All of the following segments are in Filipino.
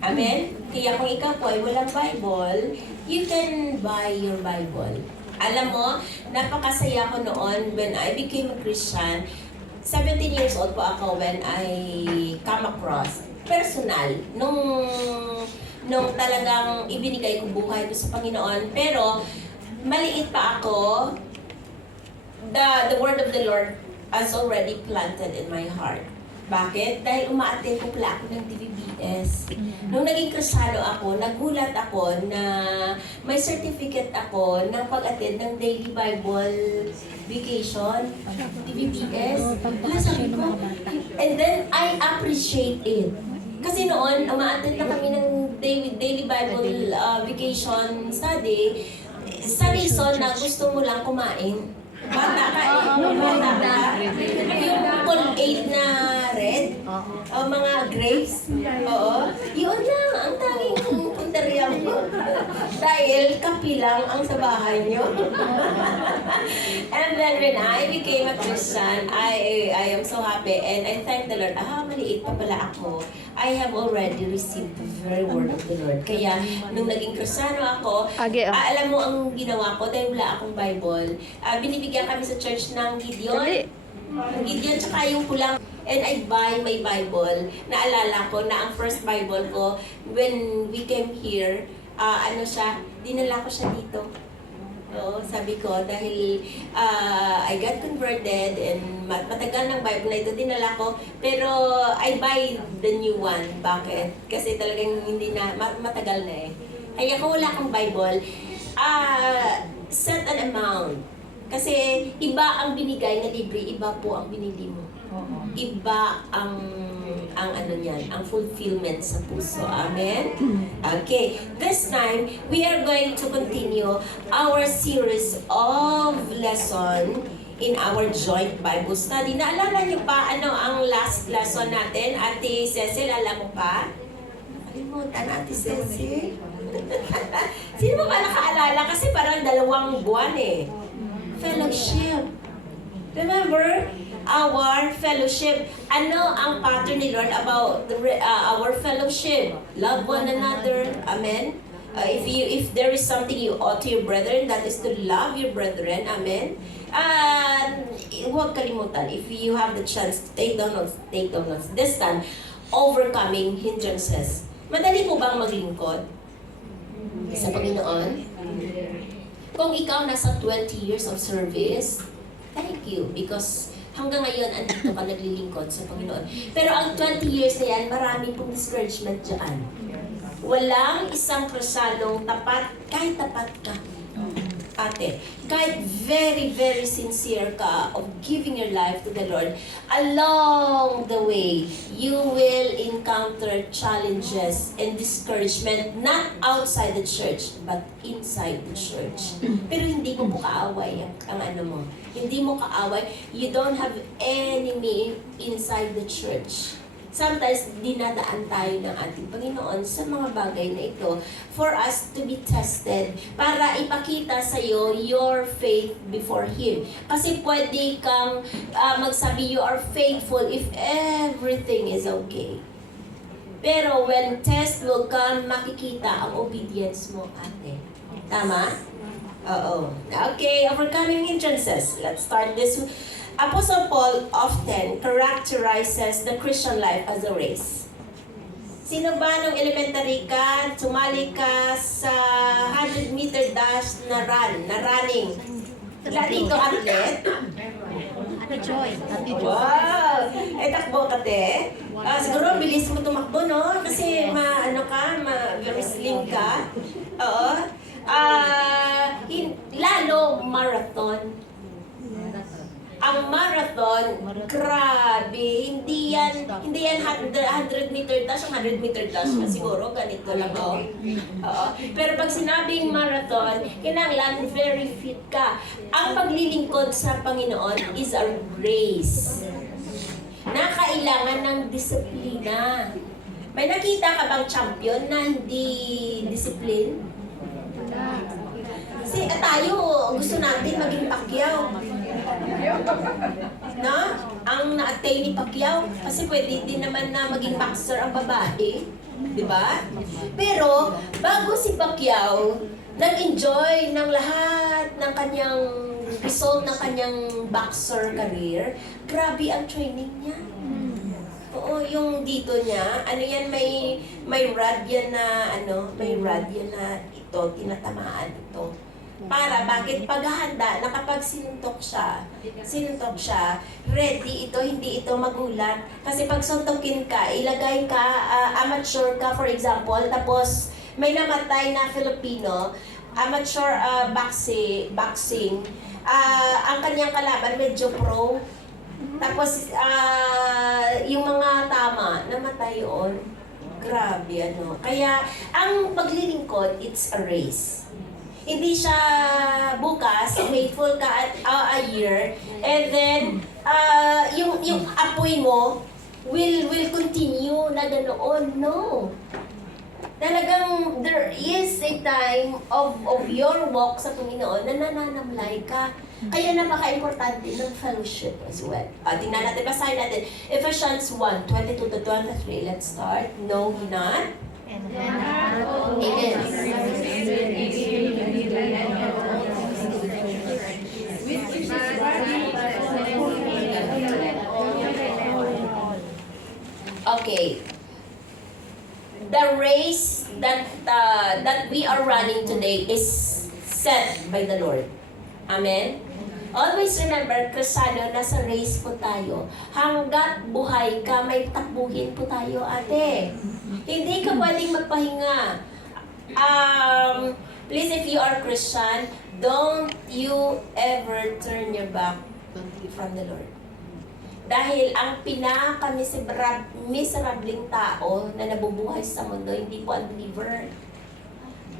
Amen? Kaya kung ikaw po ay walang Bible, you can buy your Bible. Alam mo, napakasaya ko noon when I became a Christian. 17 years old po ako when I come across personal nung talagang ibinigay ko buhay ko sa Panginoon. Pero maliit pa ako, the word of the Lord has already planted in my heart. Bakit? Dahil umaattend po pala ako ng DVBS. Nung naging Kristiyano ako, nagulat ako na may certificate ako ng pag-attend ng Daily Bible Vacation, DVBS. Sabi ko, and then I appreciate it. Kasi noon, umaattend na kami ng Daily Bible Vacation study sa reason na gusto mo lang kumain. Bata ka bata ka. Yung Colgate na red, mga grapes, yun lang, ang tanging punteriya mo. Dahil kapi lang ang sa bahay nyo. And then when I became a Christian, I am so happy and I thank the Lord. Maliit pa pala ako. I have already received the very word of the Lord. Kaya, nung naging Kristiyano ako, alam mo ang ginawa ko dahil wala akong Bible. Binibigyan kami sa church ng Gideon. Gideon, tsaka yung pulang. And I buy my Bible. Naalala ko na ang first Bible ko, when we came here, dinala ko siya dito. Oo, sabi ko, dahil I got converted and matagal ng Bible na ito, dinala ko. Pero I buy the new one. Bakit? Kasi talagang hindi na, matagal na eh. Kaya kung wala kang Bible, set an amount. Kasi iba ang binigay na libre, iba po ang binili mo. Iba ang ano niyan, ang fulfillment sa puso. Amen? Okay. This time, we are going to continue our series of lesson in our joint Bible study. Naalala niyo pa ano ang last lesson natin? Ate Cecil, alam mo pa? Nakalimutan, Ate Cecil. Sino ba nakaalala? Kasi parang 2 buwan eh. Fellowship. Remember? Our fellowship. Ano ang pattern ni Lord about our fellowship? Love one another. Amen? If there is something you ought to your brethren, that is to love your brethren. Amen? Huwag kalimutan. If you have the chance to take down notes. This time, overcoming hindrances. Madali po bang maglingkod sa Panginoon? Kung ikaw nasa 20 years of service, thank you because hanggang ngayon andito ka naglilingkod sa Panginoon. Pero ang 20 years na yan, marami pong discouragement dyan. Walang isang Kristiyanong tapat, kahit tapat ka, ate, kahit very, very sincere ka of giving your life to the Lord, along the way, you will encounter challenges and discouragement, not outside the church, but inside the church. Pero hindi mo po kaaway ang ano mo. Hindi mo kaaway. You don't have enemy inside the church. Sometimes, dinadaan tayo ng ating Panginoon sa mga bagay na ito for us to be tested, para ipakita sa'yo your faith before Him. Kasi pwede kang magsabi you are faithful if everything is okay. Pero when test will come, makikita ang obedience mo, ate. Tama? Oo. Okay, overcoming hindrances. Let's start this. Apostle Paul often characterizes the Christian life as a race. Sino ba nung elementary ka, sumali ka sa 100-meter dash na running? Wala dito athlete? Ate Joy. Wow! Takbo ka, te. Siguro bilis mo tumakbo, no? Kasi very slim ka. Oo. Lalo marathon. Ang marathon, grabe, hindi yan 100-meter dash, ang 100-meter dash siguro, ganito lang ako. Pero pag sinabing marathon, kailangan very fit ka. Ang paglilingkod sa Panginoon is a race na kailangan ng disiplina. May nakita ka bang champion na hindi discipline? Kasi tayo, gusto natin maging Pacquiao. No? Ang na-attain ni Pacquiao, kasi pwede din naman na maging boxer ang babae. Di ba? Pero, bago si Pacquiao, nag-enjoy ng lahat ng kanyang result ng kanyang boxer career, grabe ang training niya. Oo, yung dito niya, ano yan, may rod yan na, may rod yan na ito, tinatamaan ito. Para, bakit paghahanda na kapag sinuntok siya, ready ito, hindi ito magulat. Kasi pag suntokin ka, ilagay ka, amateur ka for example, tapos may namatay na Filipino, amateur boxing, ang kanyang kalaban medyo pro, tapos yung mga tama, namatay yun. Grabe, Kaya, ang paglilingkod, it's a race. Hindi siya bukas, faithful ka at a year, and then yung apoy mo will continue na ganoon. No. Talagang there is a time of your walk sa Panginoon na nananamlay ka. Kaya napaka-importante ng fellowship as well. Tingnan natin, basahin natin. Ephesians 1:22-23. Let's start. Know ye not? Amen. Okay. The race that we are running today is set by the Lord. Amen? Always remember, Kristiyano, nasa race po tayo. Hanggat buhay ka, may takbuhin po tayo, ate. Hindi ka pwedeng magpahinga. Please, if you are Christian, don't you ever turn your back from the Lord. Dahil ang pinaka-miserabling tao na nabubuhay sa mundo, hindi po unbeliever.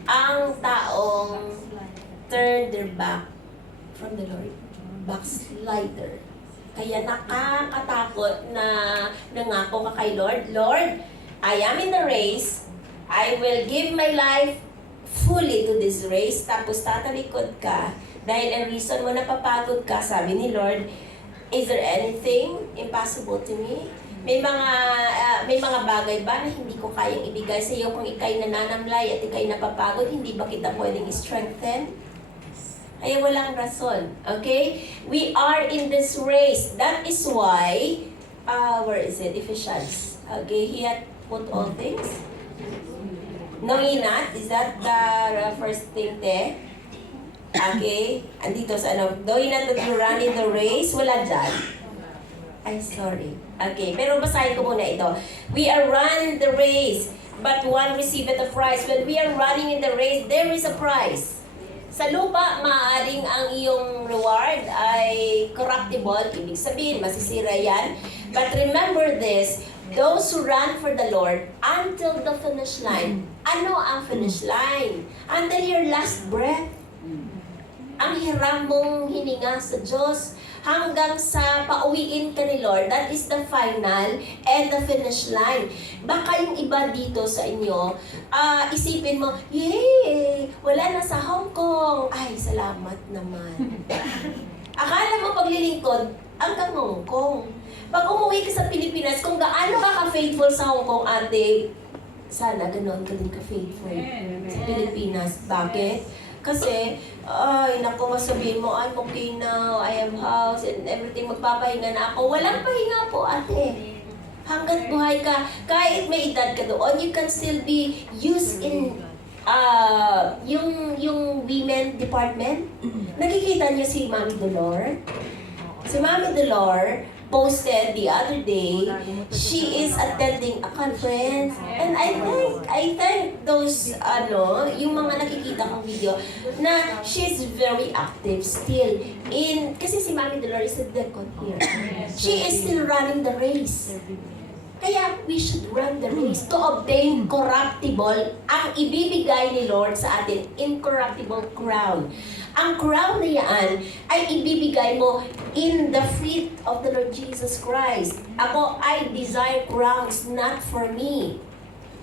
Ang taong turn their back from the Lord. Backslider. Kaya nakakatakot na nangako ka kay Lord, Lord, I am in the race. I will give my life fully to this race. Tapos tatalikod ka. Dahil ang reason mo napapagod ka, sabi ni Lord, is there anything impossible to me? May mga bagay ba na hindi ko kayang ibigay sa iyo kung ikay nananamlay at ikay napapagod, hindi ba kita pwedeng strengthen? Ay walang rason. Okay? We are in this race. That is why, where is it? Ephesians. Okay, he had put all things. Know ye not? Is that the first thing there? Okay? Andito sa though ye not that you run in the race, wala dyan. Ay, sorry. Okay, pero basahin ko muna ito. We are run the race, but one receiveth a prize. When we are running in the race, there is a prize. Sa lupa, maaaring ang iyong reward ay corruptible, ibig sabihin, masisira yan. But remember this, those who run for the Lord until the finish line. Ano ang finish line? Until your last breath. Ang hiram mong hininga sa Diyos hanggang sa pauwiin ka ni Lord. That is the final and the finish line. Baka yung iba dito sa inyo, isipin mo, yay! Wala na sa Hong Kong. Ay, salamat naman. Akala mo paglilingkod, hanggang Hong Kong. Pag umuwi ka sa Pilipinas, kung gaano ka ka-faithful sa Hong Kong, ate, sana ganoon ka din ka-faithful sa Pilipinas. Bakit? Kasi, ay, naku, masabihin mo, I'm okay now, I have house, and everything, magpapahinga na ako. Walang pahinga po, ate. Hanggat buhay ka, kahit may edad ka doon, you can still be used in yung women department. Nakikita niyo si Mami Dolor? Si Mami Dolor posted the other day, she is attending a conference. And I think those, yung mga nakikita kong video, na she's very active still. Kasi si Mami Dolor is a deacon here. She is still running the race. Kaya we should run the race to obtain corruptible, ang ibibigay ni Lord sa atin, incorruptible crown. Ang crown na yan ay ibibigay mo in the feet of the Lord Jesus Christ. Ako, I desire crowns not for me.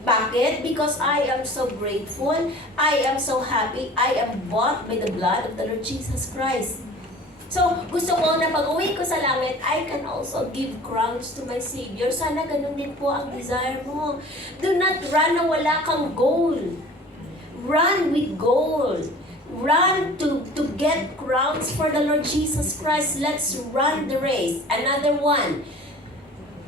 Bakit? Because I am so grateful, I am so happy, I am bought by the blood of the Lord Jesus Christ. So, gusto ko na pag-uwi ko sa langit, I can also give crowns to my Savior. Sana ganun din po ang desire mo. Do not run na wala kang goal. Run with goal. Run to get crowns for the Lord Jesus Christ. Let's run the race. Another one.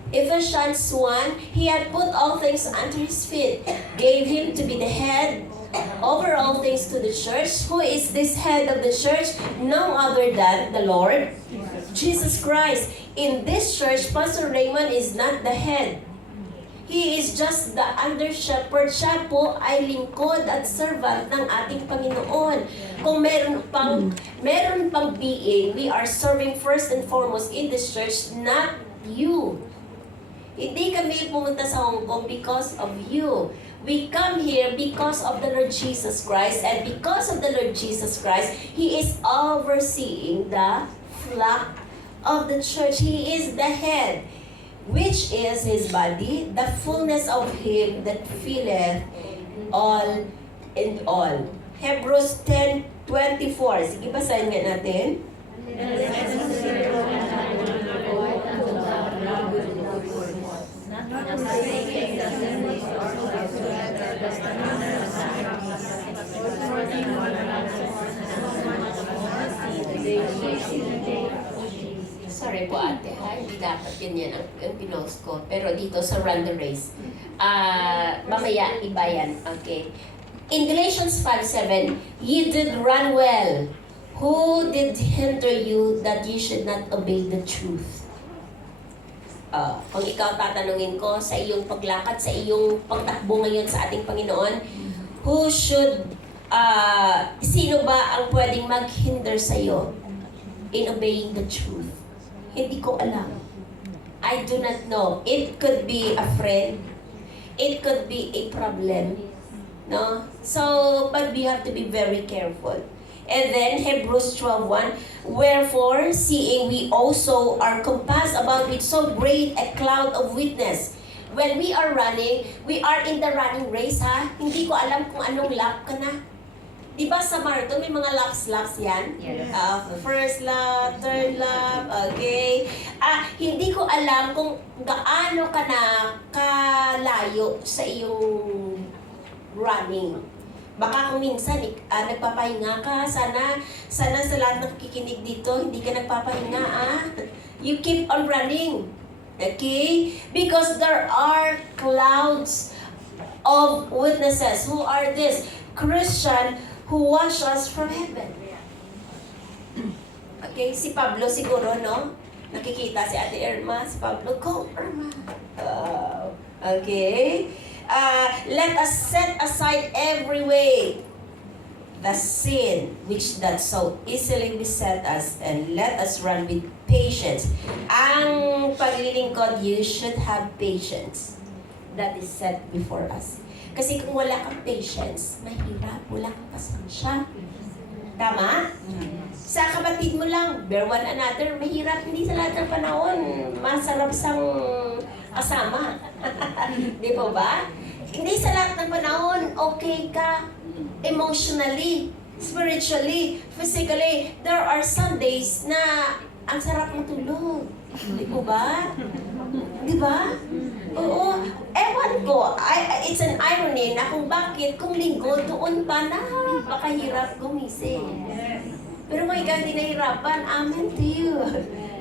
Ephesians 1, He had put all things under His feet, gave Him to be the head over all things to the church. Who is this head of the church? No other than the Lord Jesus Christ. In this church, Pastor Raymond is not the head. He is just the under shepherd. Siya po ay lingkod at servant ng ating Panginoon. Kung meron pang being, we are serving first and foremost in this church, not you. Hindi kami pumunta sa Hong Kong because of you. We come here because of the Lord Jesus Christ, and because of the Lord Jesus Christ, He is overseeing the flock of the church. He is the head, which is His body, the fullness of Him that filleth all in all. Hebrews 10:24. Sige, basahin nga natin. Sorry po ate, ha? Hindi dapat yan ang pinost ko. Pero dito sa Run the Race, mamaya iba yan, okay? In Galatians 5:7, ye did run well. Who did hinder you that you should not obey the truth? Kung ikaw tatanungin ko sa iyong paglakad, sa iyong pagtakbo ngayon sa ating Panginoon, sino ba ang pwedeng maghinder sa iyo in obeying the truth? Hindi ko alam. I do not know. It could be a friend. It could be a problem. No? So, but we have to be very careful. And then Hebrews 12:1, wherefore, seeing we also are compassed about with so great a cloud of witness. When we are running, we are in the running race, ha? Hindi ko alam kung anong lap ka na. Di ba sa marathon, may mga laps yan? Yes. First lap, third lap, okay? Hindi ko alam kung gaano ka na kalayo sa iyong running. Baka kung minsan nagpapahinga ka, sana sa lahat ng kikinig dito, hindi ka nagpapahinga, You keep on running. Okay? Because there are clouds of witnesses. Who are this? Christian who watch us from heaven. Okay? Si Pablo siguro, no? Nakikita si Ate Irma, si Pablo, go Irma. Okay? Let us set aside every way the sin which that so easily beset us, and let us run with patience. Ang paglilingkod, you should have patience that is set before us. Kasi kung wala kang patience, mahirap, wala kang pasensya. Tama? Sa kapatid mo lang, bear one another, mahirap. Hindi sa lahat ng panahon, masarap sang kasama. Di po ba? Hindi sa lahat ng panahon, okay ka emotionally, spiritually, physically. There are Sundays na ang sarap ng tulog. Di po ba? Di ba? Oo. Ewan ko, it's an irony na kung bakit, kung linggo, doon pa napakahirap gumising. Pero kung ikaw hindi nahirapan, amen to you.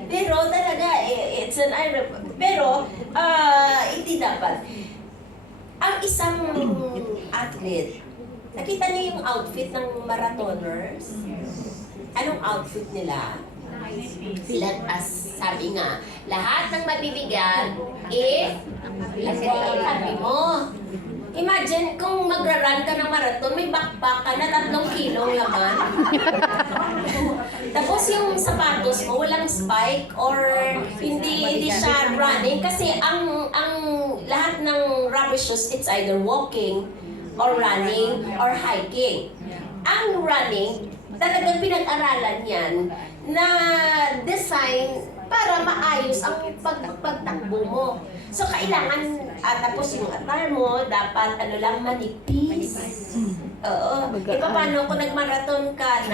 Pero talaga, it's an irony. Pero, hindi dapat. Ang isang athlete, nakita niyo yung outfit ng marathoners? Anong outfit nila? Let us, sabi nga, lahat ng mabibigyan, sabi mo. Imagine kung magra-run ka ng marathon, may backpack ka na 3 kilong laman. Tapos yung sapatos mo, walang spike or hindi siya running. Kasi ang lahat ng rubber shoes, it's either walking or running or hiking. Ang running, talagang pinag-aralan yan na design para maayos ang pagtakbo mo. So, kailangan, tapos yung attire mo, dapat manipis. Oo. E paano kung nagmarathon ka,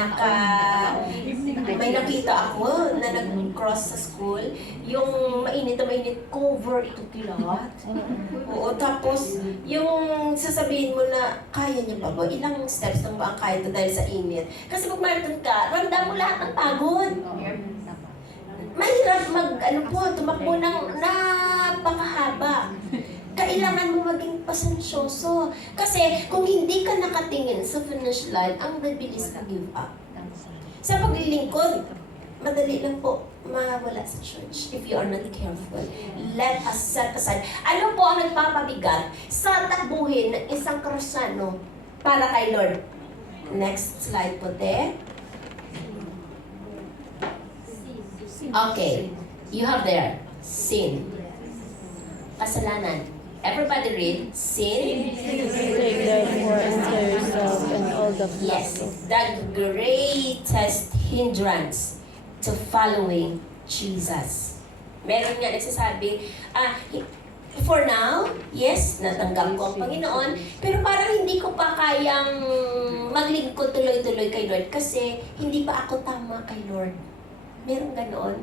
may nakita ako na nag-cross sa school, yung mainit na mainit, cover ito kilat. Oo, tapos yung sasabihin mo na, kaya niya pa ba? Ilang steps lang ba ang kaya ito dahil sa init? Kasi pag marathon ka, ramdam mo lahat ng pagod. Mahirap tumakbo ng napakahaba. Kailangan mo maging pasensyoso. Kasi kung hindi ka nakatingin sa finish line, ang mabilis ka give up. Sa paglilingkod, madali lang po mawala sa church if you are not careful. Let us set aside. Ano po ang nagpapabigat sa takbuhin ng isang Kristiyano para kay Lord? Next slide po, te. Okay, you have there, sin. Kasalanan. Everybody read, sin. Take therefore unto yourself and all the Yes, flock of the greatest hindrance to following Jesus. Meron nga nagsasabi, for now, yes, natanggap ko ang Panginoon, pero parang hindi ko pa kayang maglingkod tuloy-tuloy kay Lord kasi hindi pa ako tama kay Lord. Meron ganoon.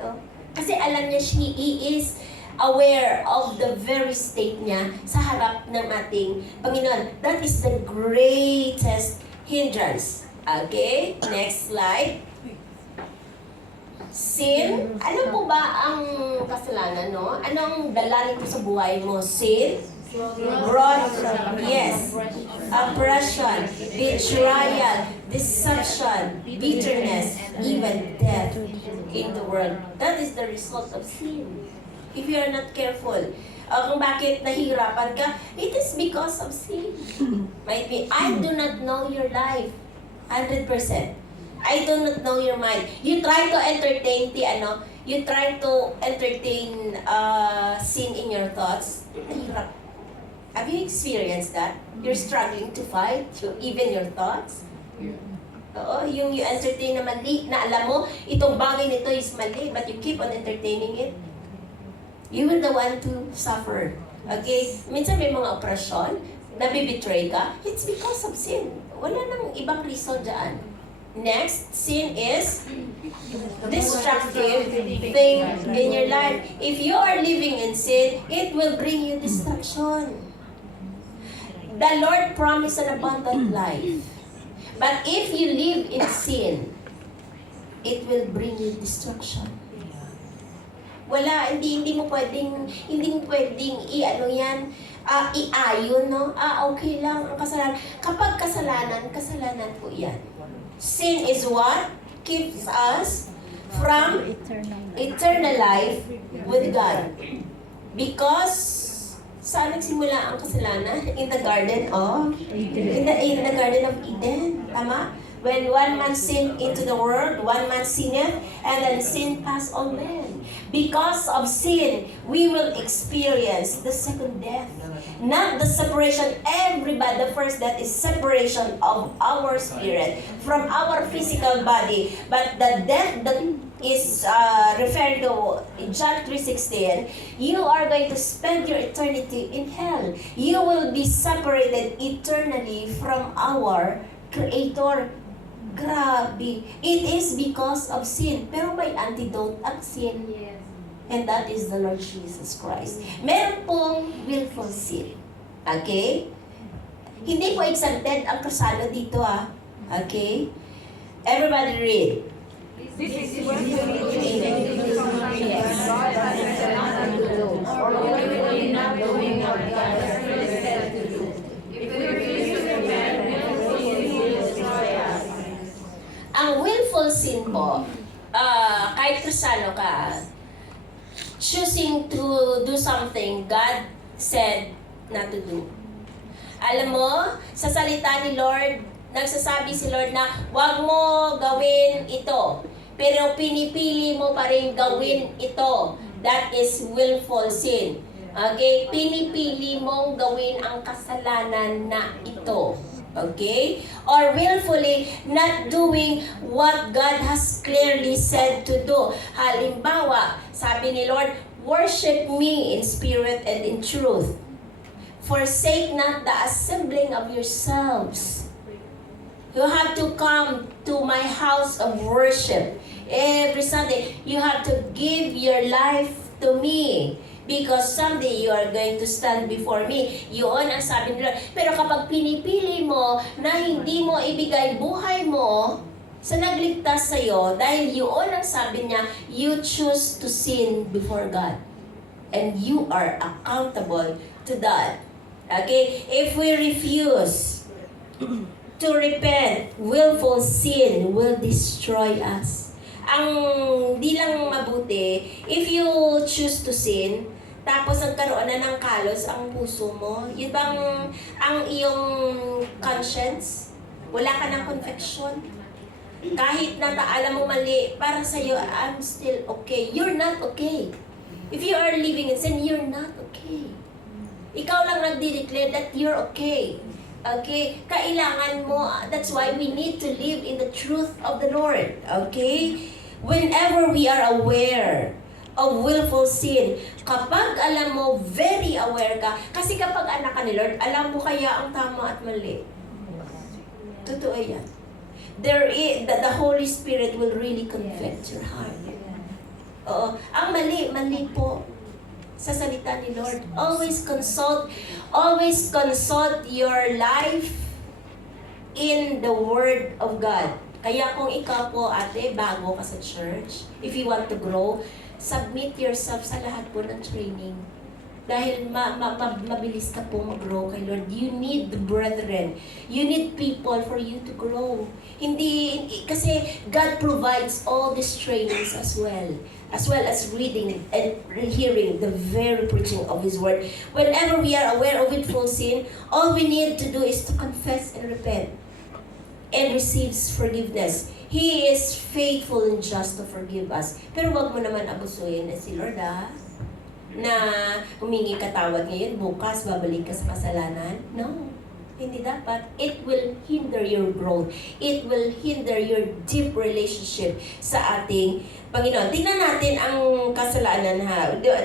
No? Kasi alam niya, He is aware of the very state niya sa harap ng ating Panginoon. That is the greatest hindrance. Okay? Next slide. Sin. Ano po ba ang kasalanan, no? Anong dala nito sa buhay mo? Sin? Yes. Oppression, betrayal, deception, bitterness, even death in the world. That is the result of sin. If you are not careful, kung bakit nahihirapan ka, it is because of sin. Might be, I do not know your life. 100%. I do not know your mind. You try to entertain sin in your thoughts. Nahirap. Have you experienced that? You're struggling to fight even your thoughts? Oo, yung you entertain na mali, na alam mo, itong bagay nito is mali, but you keep on entertaining it. You will the one to suffer. Okay? Minsan may mga operasyon, nabibetray ka, it's because of sin. Wala nang ibang reason dyan. Next, sin is destructive thing in your life. If you are living in sin, it will bring you destruction. The Lord promised an abundant life. But if you live in sin, it will bring you destruction. Wala, hindi mo pwedeng iayon, no? Okay lang ang kasalanan. Kapag kasalanan po yan. Sin is what keeps us from eternal life with God. Because saan nagsimula ang kasalanan? In the Garden of Eden. In the Garden of Eden. Tama? When one man sinned into the world, one man sinned, and then sin passed on men. Because of sin, we will experience the second death. Not the separation, everybody, the first death is separation of our spirit from our physical body. But the death that is referred to in John 3:16, you are going to spend your eternity in hell. You will be separated eternally from our Creator. Grabe. It is because of sin. Pero may antidote ang sin. And that is the Lord Jesus Christ. Meron pong willful sin. Okay? Hindi po exempted ang kasalo dito, Okay? Everybody read. This is what we or willfully not doing what God has said to do. If we refuse to repent, willful sin will destroy us. Ang willful sin po, kahit kasalo ka, choosing to do something God said not to do. Alam mo, sa salita ni Lord, nagsasabi si Lord na huwag mo gawin ito, pero pinipili mo pa rin gawin ito. That is willful sin. Okay? Pinipili mong gawin ang kasalanan na ito. Okay? Or willfully not doing what God has clearly said to do. Halimbawa, sabi ni Lord, Worship me in spirit and in truth. Forsake not the assembling of yourselves. You have to come to my house of worship. Every Sunday, you have to give your life to me. Because someday you are going to stand before me. Yun ang sabi nila. Pero kapag pinipili mo na hindi mo ibigay buhay mo sa nagligtas sa'yo, dahil yun ang sabi niya, you choose to sin before God. And you are accountable to that. Okay? If we refuse to repent, willful sin will destroy us. Ang di lang mabuti, if you choose to sin, tapos nagkaroon na ng kalos ang puso mo, yun bang ang iyong conscience? Wala ka ng conviction? Kahit na alam mo mali, para sa'yo, I'm still okay. You're not okay. If you are living in sin, you're not okay. Ikaw lang nagdi-declare that you're okay. Okay? Kailangan mo, that's why we need to live in the truth of the Lord. Okay? Whenever we are aware of willful sin, kapag alam mo, very aware ka, kasi kapag anak ka ni Lord, alam mo kaya ang tama at mali. Totoo yan. The Holy Spirit will really convict your heart. Oo. Ang mali po sa salita ni Lord. Always consult your life in the Word of God. Kaya kung ikaw po, ate, bago ka sa church, if you want to grow, submit yourself sa lahat po ng training. Dahil mabilis ka po mag-grow kay Lord. You need the brethren. You need people for you to grow. Kasi God provides all these trainings as well as reading and hearing the very preaching of His Word. Whenever we are aware of willful sin, all we need to do is to confess and repent and receives forgiveness. He is faithful and just to forgive us. Pero wag mo naman abusuin si Lord, na humingi ka tawad ngayon, bukas babalik ka sa kasalanan. No, hindi dapat. It will hinder your growth. It will hinder your deep relationship sa ating Panginoon. Tingnan natin ang kasalanan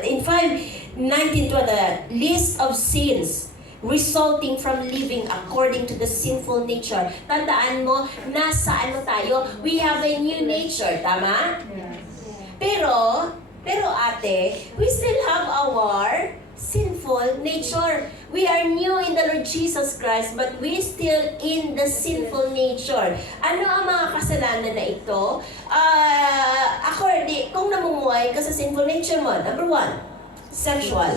in 5:19 to the list of sins resulting from living according to the sinful nature. Tandaan mo, nasa ano tayo? We have a new nature, tama? Pero ate, we still have our sinful nature. We are new in the Lord Jesus Christ, but we still in the sinful nature. Ano ang mga kasalanan na ito? Kung namumuhay ka sa sinful nature mo, number 1, sexual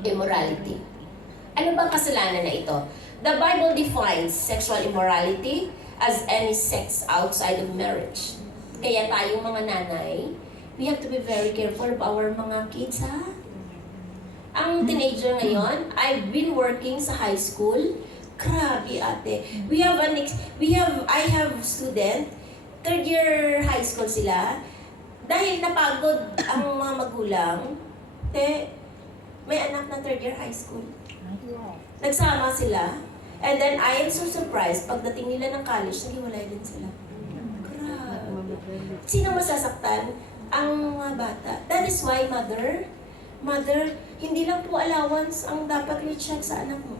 immorality. Ano bang kasalanan na ito? The Bible defines sexual immorality as any sex outside of marriage. Kaya tayong mga nanay, we have to be very careful of our mga kids, Ang teenager ngayon, I've been working sa high school. Grabe, ate. I have student, third year high school sila. Dahil napagod ang mga magulang, may anak na third year high school. Nagsama sila. And then I am so surprised, pagdating nila ng college, naghiwalay din sila. Grabe. Sino masasaktan? Ang mga bata. That is why, mother, hindi lang po allowance ang dapat i-check sa anak mo.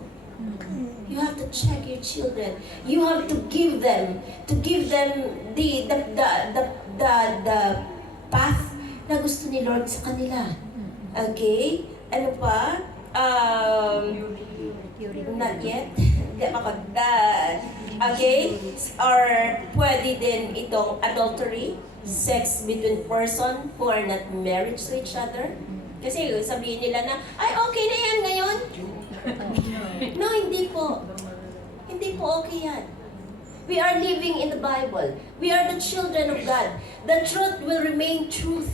You have to check your children. You have to give them the path na gusto ni Lord sa kanila. Okay? Ano pa? Not yet. Hindi makagdad. Okay? Or pwede din itong adultery, sex between person who are not married to each other. Kasi sabihin nila na, ay okay na yan ngayon. No, hindi po. Hindi po okay yan. We are living in the Bible. We are the children of God. The truth will remain truth.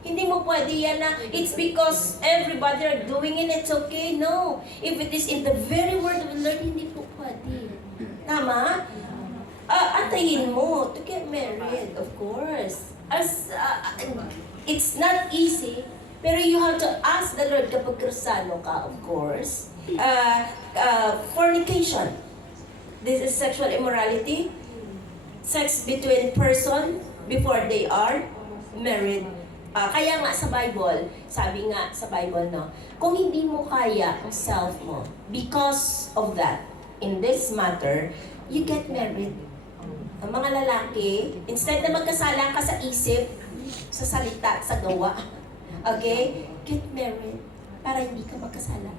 Hindi mo pwede yan na, it's because everybody are doing it, it's okay. No. If it is in the very word of the Lord, hindi po pwede. Tama? Antayin mo to get married, of course. It's not easy, pero you have to ask the Lord kapag Kristiyano ka, of course. Fornication. This is sexual immorality. Sex between person before they are married. Kaya nga sa Bible, sabi nga sa Bible, no, kung hindi mo kaya ang self mo, because of that, in this matter, you get married. Ang mga lalaki, instead na magkasala ka sa isip, sa salita, sa gawa, okay, get married para hindi ka magkasala.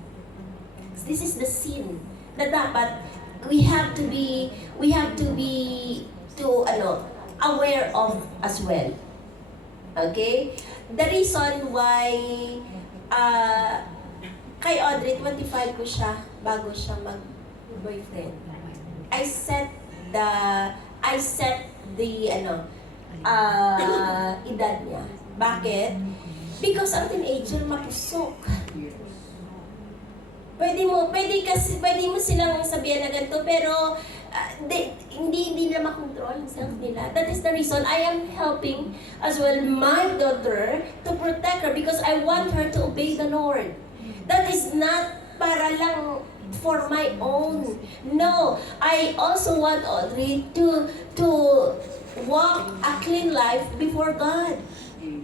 This is the sin na dapat we have to be aware of as well. Okay? The reason why kay Audrey 25 ko siya bago siya mag-boyfriend. I set the edad niya. Bakit? Because ang teenager mapusok. Pwede mo silang sabihan na ganito, pero hindi nila makontrol ang self nila. That is the reason I am helping as well my daughter to protect her because I want her to obey the Lord. That is not para lang for my own. No, I also want Audrey to walk a clean life before God.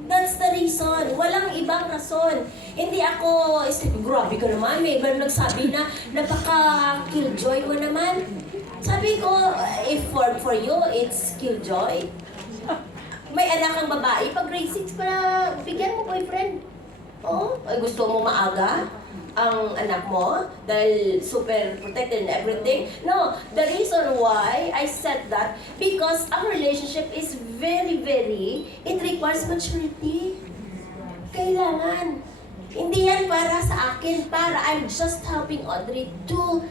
That's the reason. Walang ibang rason. Hindi ako, grabe ka naman, may iba nagsabi na napaka-killjoy mo naman. Sabi ko, if for you, it's killjoy. May anak kang babae, pag grade 6 para bigyan mo boyfriend. Oh, ay gusto mo maaga ang anak mo dahil super protected and everything. No, the reason why I said that because our relationship is it requires maturity. Kailangan. Hindi yan para sa akin, I'm just helping Audrey to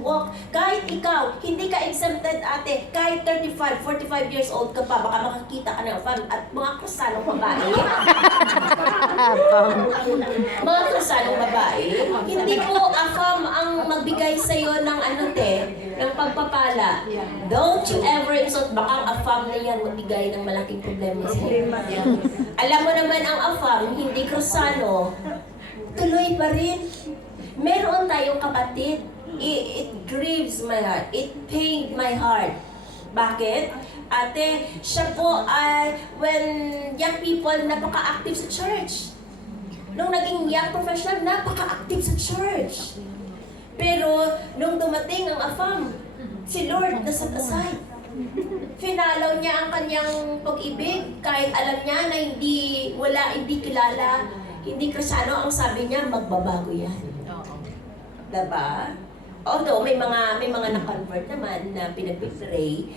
walk. Kahit ikaw, hindi ka exempted ate, kahit 35, 45 years old ka pa, baka makakita ka ng fan at mga krusanong babae. Mga krusanong babae, hindi po afam ang magbigay sa'yo ng ng pagpapala. Don't you ever insult, baka ang afam na yan magbigay ng malaking problema sa'yo. Alam mo naman ang afam, hindi krusano, tuloy pa rin. Meron tayong kapatid. It grieves my heart. It pained my heart. Bakit? Ate, siya po ay when young people, napaka-active sa church. Nung naging young professional, napaka-active sa church. Pero nung dumating ang AFAM, si Lord nasa aside. Finalaw niya ang kanyang pag-ibig kahit alam niya na hindi kilala, hindi Kristiyano, ang sabi niya, magbabago yan. Diba? Although may mga na-convert naman na pinag-pray,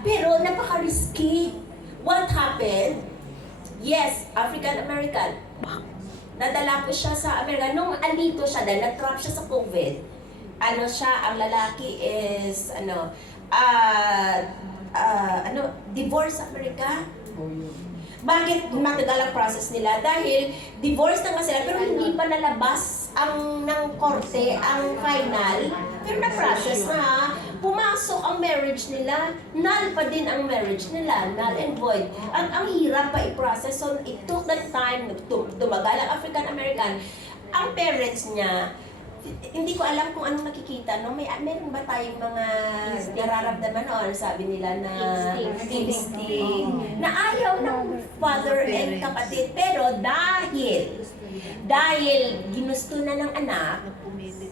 pero napaka-risky. What happened? Yes, African-American. Nadala ko siya sa Amerika. Nung andito siya, dahil na-trap siya sa COVID, ang lalaki is, divorce sa Amerika. Bakit matagal ang process nila? Dahil divorce na nga sila, pero hindi pa nalabas ng korte ang final. Pero na-process na, pumasok ang marriage nila, null pa din ang marriage nila, null and void. At ang hirap pa i-process, so it took that time, tumagal ang African-American. Ang parents niya, hindi ko alam kung anong nakikita, no? Meron ba tayong mga nararamdaman o sabi nila na instinct na ayaw ng father and kapatid, pero dahil ginusto na ng anak,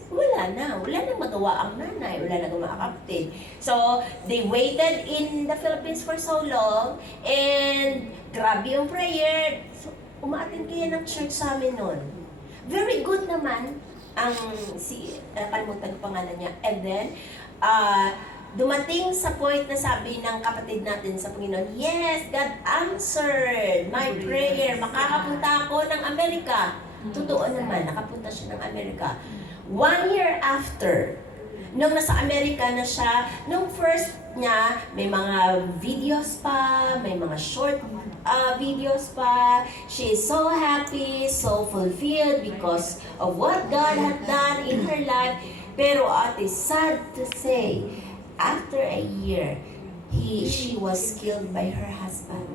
wala nang magawa ang nanay, wala nang mga kapatid. So, they waited in the Philippines for so long, and grabe yung prayer. So, umaattend kaya ng church sa amin nun. Very good naman ang kalimutan ko pangalan niya. And then, dumating sa point na sabi ng kapatid natin sa Panginoon, yes, God answered my prayer. Makakapunta ako ng Amerika. Totoo naman, nakapunta siya ng Amerika. 1 year after, nung nasa Amerika na siya, nung first niya, may mga videos pa, may mga short videos pa. She is so happy, so fulfilled because of what God had done in her life. Pero ate, sad to say, after a year, she was killed by her husband.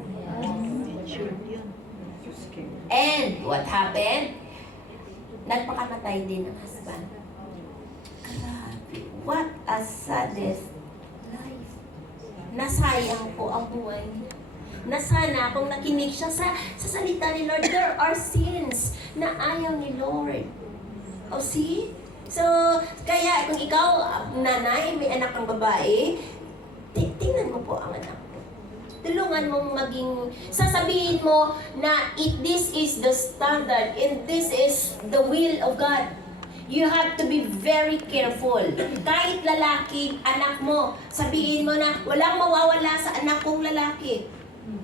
And what happened? Nagpakamatay din ang husband. Grabe, what a saddest life. Nasayang po ang buhay niya. na sana kung nakinig siya sa salita ni Lord, there are sins na ayaw ni Lord. O see? So, kaya kung ikaw, nanay, may anak kang babae, tingnan mo po ang anak mo. Tulungan mong maging, sasabihin mo na if this is the standard and this is the will of God, you have to be very careful. Kahit lalaki, anak mo, sabihin mo na walang mawawala sa anak kong lalaki.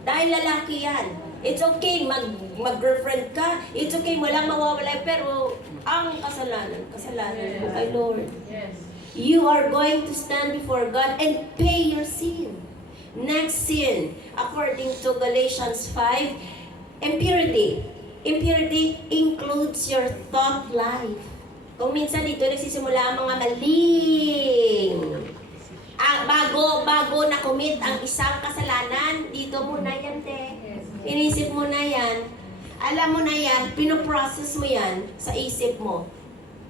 Dahil lalaki yan. It's okay, mag-girlfriend ka. It's okay, walang mawawala. Pero ang kasalanan mo kay Lord. You are going to stand before God and pay your sin. Next sin, according to Galatians 5, impurity. Impurity includes your thought life. Kung minsan dito nagsisimula ang mga maling. Bago na-commit ang isang kasalanan, dito muna yan, te. Inisip mo na yan. Alam mo na yan, pinoprocess mo yan sa isip mo.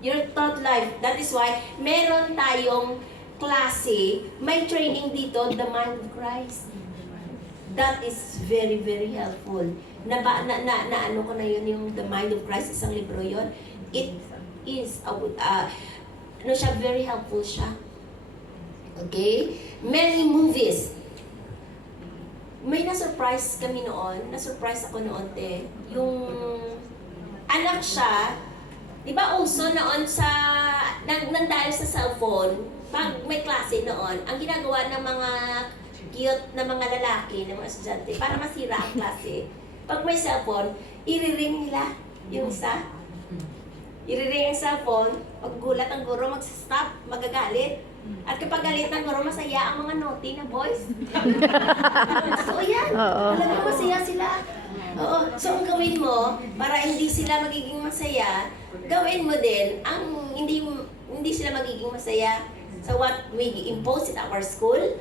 Your thought life. That is why meron tayong klase, may training dito, the mind of Christ. That is very, very helpful. Na ano ko na yun, yung the mind of Christ, isang libro yun. It is, ano siya, very helpful siya. Okay? Many movies. May na-surprise kami noon, na-surprise ako noon, te. Yung anak siya, di ba uso noon sa, nang dahil sa cellphone, pag may klase noon, ang ginagawa ng mga cute na mga lalaki, ng mga estudyante, para masira ang klase, pag may cellphone, iriring nila yung isa. Iriring ang cellphone, pag gulat ang guro, mag-stop, magagalit. At kapag galit ng guro, masaya ang mga naughty na boys. So, yan. Talagang masaya sila. Oo. So, ang gawin mo, para hindi sila magiging masaya, gawin mo din ang hindi sila magiging masaya. So, what we impose in our school?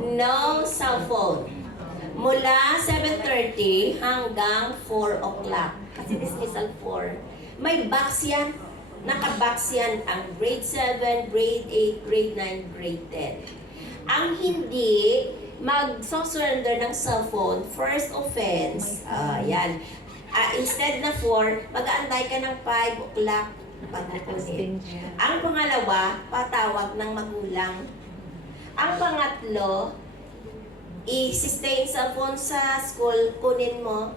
No cell phone. Mula 7:30 hanggang 4 o'clock. Kasi dismissal 4. May box yan. Naka-box yan ang grade 7, grade 8, grade 9, grade 10. Ang hindi mag-surrender ng cellphone, first offense, yan. Instead na 4, mag-aantay ka ng 5 o'clock pagkukunin. Ang pangalawa, patawag ng magulang. Ang pangatlo, i-stay cellphone sa school, kunin mo.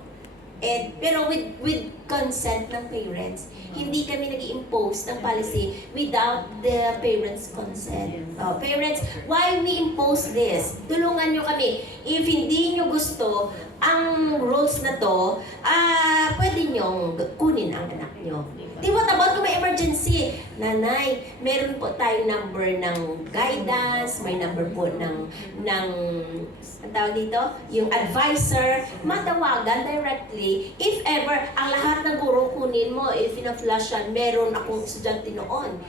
Pero with consent ng parents. Hindi kami nag-i-impose ng policy without the parents' consent. Parents, why we impose this? Tulungan nyo kami. If hindi nyo gusto ang rules na to, pwede nyo kunin ang anak nyo. Di what about kung may emergency? Nanay, meron po tayong number ng guidance, may number po ng ang tawag dito, yung advisor, matawagan directly. If ever, ang lahat ng guro kunin mo, if ina-flash yan, meron akong estudyante noon,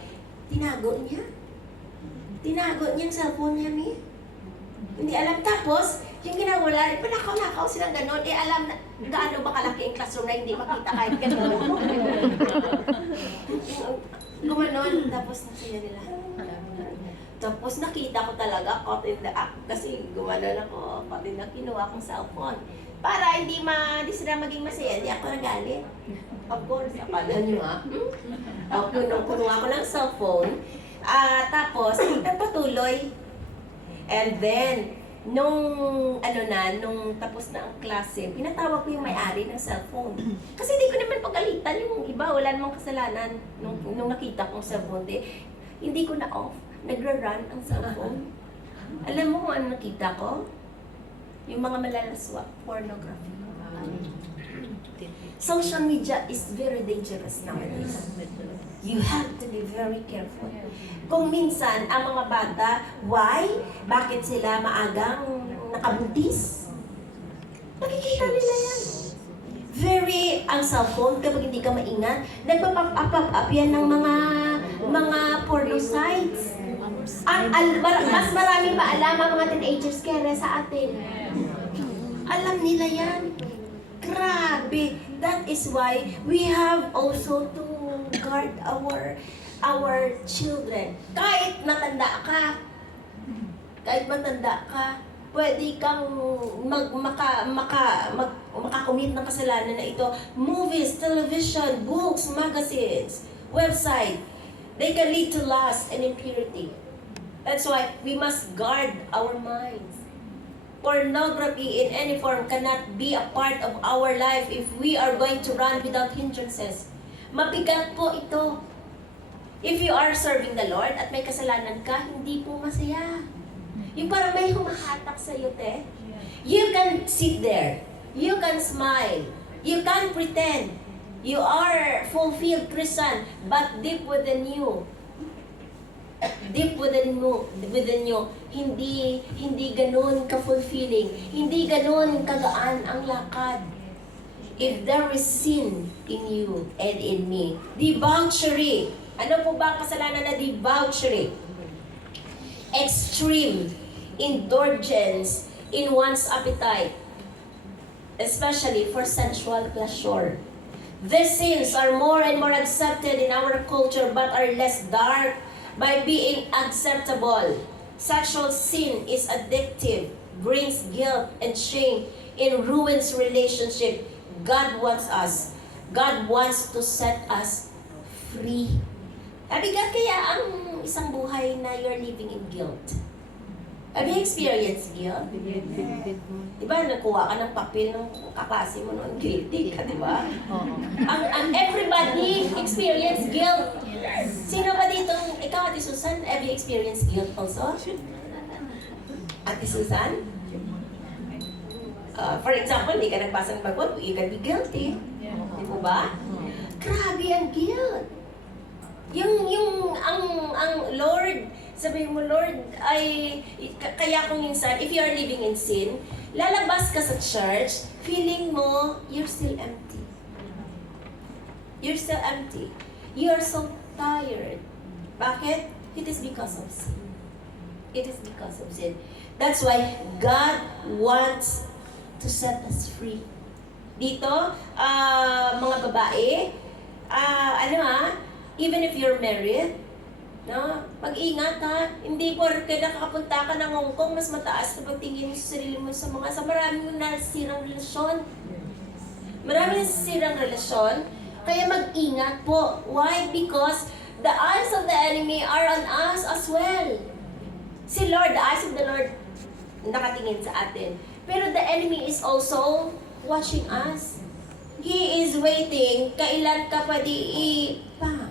tinago niya. Tinago niya ang cellphone niya, mi. Hindi alam. Tapos, yung ginawala, panakaw-nakaw silang gano'n, alam na gaano ba kalaki ang classroom na hindi makita kahit gano'n. Gumanon, tapos nasaya nila. Tapos nakita ko talaga, caught in the act, kasi gumanon ako, caught in the kinuha kong cellphone. Para hindi sila maging masaya, hindi ako nagalit. Of course, akala nyo Kunuha ko ng cellphone, tapos nagpatuloy. And then, nung tapos na ang klase, pinatawag ko yung may-ari ng cellphone. Kasi hindi ko naman pagalitan yung iba, wala namang kasalanan. Nung nakita kong cellphone, hindi ko na off. Nagra-run ang cellphone. Alam mo kung ano nakita ko? Yung mga malalaswa, pornography. Social media is very dangerous nowadays. You have to be very careful. Kung minsan, ang mga bata, why? Bakit sila maagang nakabuntis? Nakikita nila yan. Ang cellphone, kapag hindi ka maingat, nagpa-pop up yan ng mga porno sites. Mas marami pa alam ang mga teenagers kaya sa atin. Alam nila yan. Grabe. That is why we have also to guard our children. Kahit matanda ka, pwede kang makakumit ng kasalanan na ito. Movies, television, books, magazines, website, they can lead to lust and impurity. That's why we must guard our minds. Pornography in any form cannot be a part of our life if we are going to run without hindrances. Mabigat po ito. If you are serving the Lord at may kasalanan ka, hindi po masaya. Yung parang may humahatak sa iyo, te. You can sit there. You can smile. You can pretend. You are fulfilled Christian, but deep within you, hindi ganun ka-fulfilling, hindi ganun kagaan ang lakad. If there is sin in you and in me, debauchery. Ano po ba ang kasalanan na debauchery? Extreme indulgence in one's appetite, especially for sensual pleasure. These sins are more and more accepted in our culture but are less dark by being acceptable. Sexual sin is addictive, brings guilt and shame, and ruins relationship. God wants to set us free. Mabigat kaya ang isang buhay na you're living in guilt? Have you experienced guilt? Diba, nakuha ka ng papel ng kaklase mo noon, guilty ka, diba? Ang everybody experience guilt. Sino ba dito, ikaw, Ate Susan, have you experienced guilt also? Ate Susan? For example, hindi ka nagpasa ng bagot, you can be guilty. Di po ba? Grabe ang guilt. Ang Lord, sabihin mo, Lord, kaya kung minsan, if you are living in sin, lalabas ka sa church, feeling mo, you're still empty. You're still empty. You're so tired. Bakit? It is because of sin. It is because of sin. That's why God wants to set us free. Dito, mga babae, even if you're married, no? Mag-ingat ha. Hindi porke nakakapunta ka ng Hong Kong, mas mataas na pagtingin mo sa sarili mo sa maraming nasirang relasyon. Maraming nasirang relasyon. Kaya mag-ingat po. Why? Because the eyes of the enemy are on us as well. Si Lord, the eyes of the Lord nakatingin sa atin. Pero the enemy is also watching us. He is waiting, kailan ka pwede i-pang.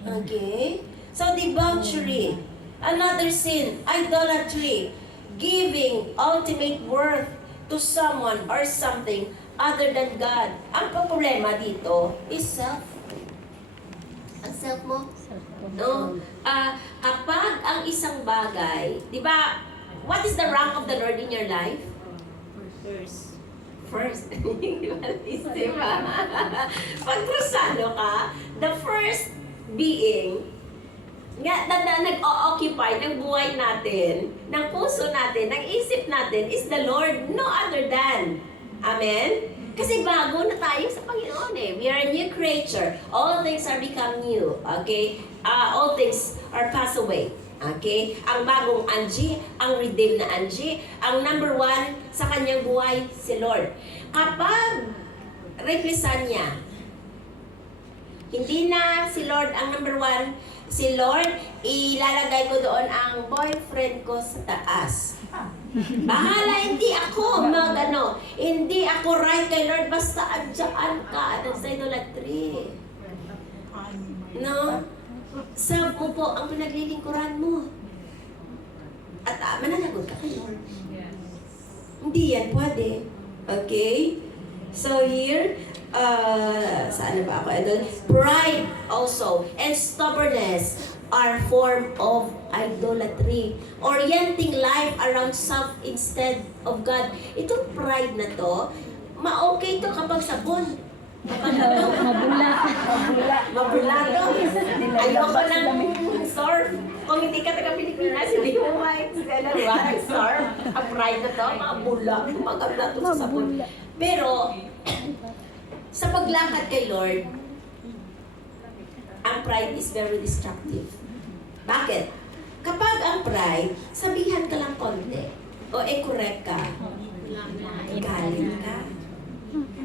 Okay? So, debauchery. Another sin, idolatry. Giving ultimate worth to someone or something other than God. Ang problema dito is self. Ang self mo. No? Kapag ang isang bagay, di ba, what is the rank of the Lord in your life? First. Diba? Pag kristiyano ka, the first being na nag-o-occupy ng buhay natin, ng puso natin, ng isip natin is the Lord, no other than. Amen? Kasi bago na tayo sa Panginoon eh. We are a new creature. All things are become new. Okay? All things are passed away. Okay? Ang bagong Angie, ang redeemed na Angie, ang number one sa kanyang buhay, si Lord. Kapag replisan niya, hindi na si Lord ang number one, si Lord, ilalagay ko doon ang boyfriend ko sa taas. Bahala, hindi ako hindi ako right kay Lord, basta adjaan ka sa idolatry. No? Serve ko po ang pinaglilingkuran mo. At mananagot ka kay Lord. Hindi yan pwede. Okay? So here, saan na ba ako? Pride also and stubbornness are form of idolatry. Orienting life around self instead of God. Itong pride na to, ma-okay to kapag sabon. Mabula to. Ayoko ng surf. Kung hindi ka taga-Pilipinas, hindi mo surf. Ang pride na to, mabula. Maganda to sa sabon. Pero, sa paglakad kay Lord, ang pride is very destructive. Bakit? Kapag ang pride, sabihan ka lang konti. O correct ka? Galit ka?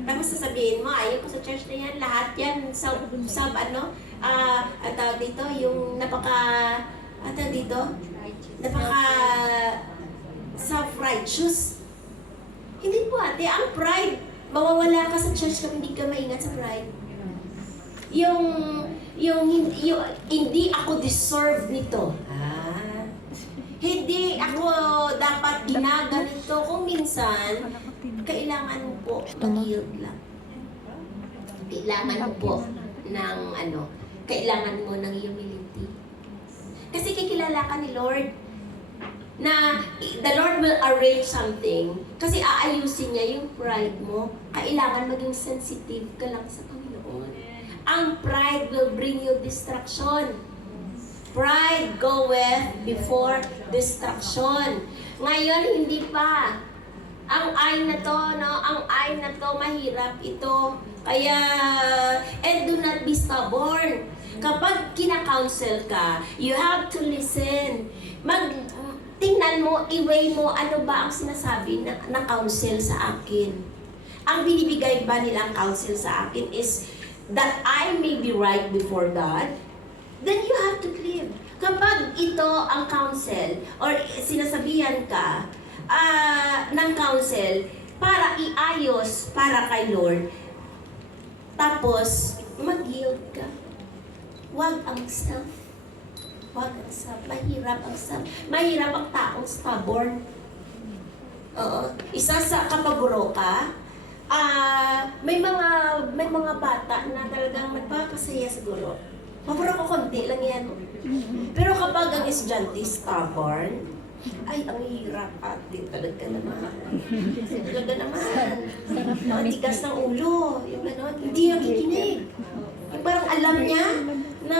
Tapos sasabihin mo, ayaw ko sa church na yan, lahat yan, tawag dito, yung self-righteous. Hindi po ate, ang pride, mawawala ka sa church kung hindi ka maingat sa pride. Yung hindi ako deserve nito. Hindi ako dapat ginaganito. Kung minsan, kailangan mo po mag-yield lang. Kailangan mo po ng kailangan mo ng humility. Kasi kikilala ka ni Lord na the Lord will arrange something kasi aayusin niya yung pride mo. Kailangan maging sensitive ka lang sa Panginoon. Ang pride will bring you distraction. Pride goeth before destruction. Ngayon, hindi pa. Ang ay na to, mahirap ito. Kaya, and do not be stubborn. Kapag kina-counsel ka, you have to listen. Tingnan mo, i-weigh mo, ano ba ang sinasabi na counsel sa akin. Ang binibigay ba nilang counsel sa akin is that I may be right before God, then you have to clear. Kapag ito ang counsel or sinasabihan ka ng counsel para iayos para kay Lord, tapos mag-yield ka. Huwag ang self. Mahirap ang self. Mahirap ang taong stubborn. Oo. Isa sa kapaguro ka, may mga bata na talagang magpapasaya sa guro. Mabura ko konti lang yan. Pero kapag ang estudyante stubborn, ay, ang hirap ate. Talaga naman. Matigas ng ulo. Yung gano'n. Hindi nakikinig. Yung parang alam niya na,